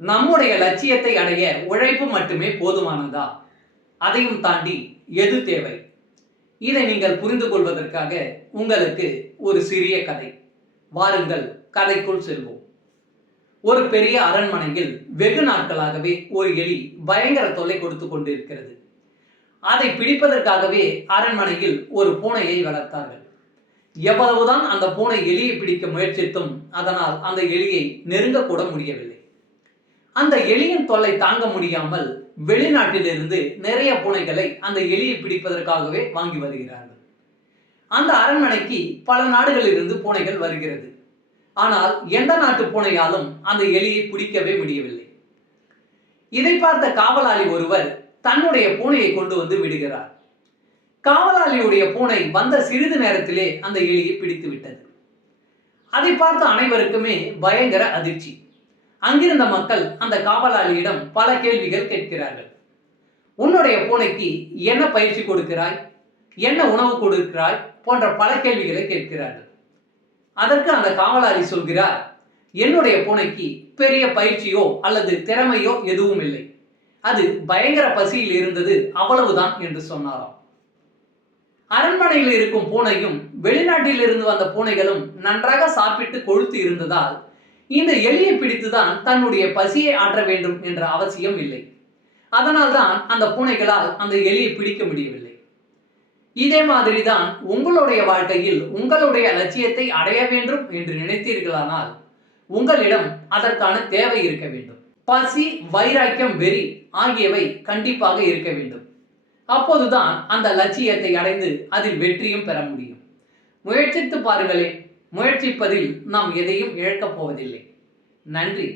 நம்முடைய லட்சியத்தை அடைய உழைப்பு மட்டுமே போதுமானதா? அதையும் தாண்டி எது தேவை? இதை நீங்கள் புரிந்து கொள்வதற்காக உங்களுக்கு ஒரு சிறிய கதை. வாருங்கள், கதைக்குள் செல்வோம். ஒரு பெரிய அரண்மனையில் வெகு நாட்களாகவே ஒரு எலி பயங்கர தொல்லை கொடுத்து கொண்டிருக்கிறது. அதை பிடிப்பதற்காகவே அரண்மனையில் ஒரு பூனையை வளர்த்தார்கள். எவ்வளவுதான் அந்த பூனை எலியை பிடிக்க முயற்சித்தும் அதனால் அந்த எலியை நெருங்கக்கூட முடியவில்லை. அந்த எலியின் தொல்லை தாங்க முடியாமல் வெளிநாட்டிலிருந்து நிறைய பூனைகளை அந்த எலியை பிடிப்பதற்காகவே வாங்கி வருகிறார்கள். அந்த அரண்மனைக்கு பல நாடுகளிலிருந்து பூனைகள் வருகிறது. ஆனால் எந்த நாட்டு பூனையாலும் அந்த எலியை பிடிக்கவே முடியவில்லை. இதை பார்த்த காவலாளி ஒருவர் தன்னுடைய பூனையை கொண்டு வந்து விடுகிறார். காவலாளியுடைய பூனை வந்த சிறிது நேரத்திலே அந்த எலியை பிடித்து விட்டது. அதை பார்த்த அனைவருக்குமே பயங்கர அதிர்ச்சி. அங்கிருந்த மக்கள் அந்த காவலாளியிடம் பல கேள்விகள் கேட்கிறார்கள். உன்னுடைய பூனைக்கு என்ன பயிற்சி கொடுக்கிறாய், என்ன உணவு கொடுக்கிறாய் போன்ற பல கேள்விகளை கேட்கிறார்கள். அதற்கு அந்த காவலாளி சொல்கிறார், என்னுடைய பூனைக்கு பெரிய பயிற்சியோ அல்லது திறமையோ எதுவும் இல்லை, அது பயங்கர பசியில் இருந்தது, அவ்வளவுதான் என்று சொன்னாராம். அரண்மனையில் இருக்கும் பூனையும் வெளிநாட்டில் இருந்து வந்த பூனைகளும் நன்றாக சாப்பிட்டு கொழுத்து இருந்ததால் இந்த எலியை பிடித்துதான் தன்னுடைய பசியை ஆற்ற வேண்டும் என்ற அவசியம் இல்லை. அதனால்தான் அந்த பூனைகளால் அந்த எலியை பிடிக்க முடியவில்லை. இதே மாதிரிதான் உங்களுடைய வாழ்க்கையில் உங்களுடைய லட்சியத்தை அடைய வேண்டும் என்று நினைத்தீர்களானால் உங்களிடம் அதற்கான தேவை இருக்க வேண்டும். பசி, வைராக்கியம், வெறி ஆகியவை கண்டிப்பாக இருக்க வேண்டும். அப்போதுதான் அந்த லட்சியத்தை அடைந்து அதில் வெற்றியும் பெற முடியும். முயற்சித்து பாருங்களேன். முயற்சிப்பதில் நாம் எதையும் இழக்கப் போவதில்லை. நன்றி.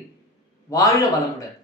வாழ்க வளமுடன்.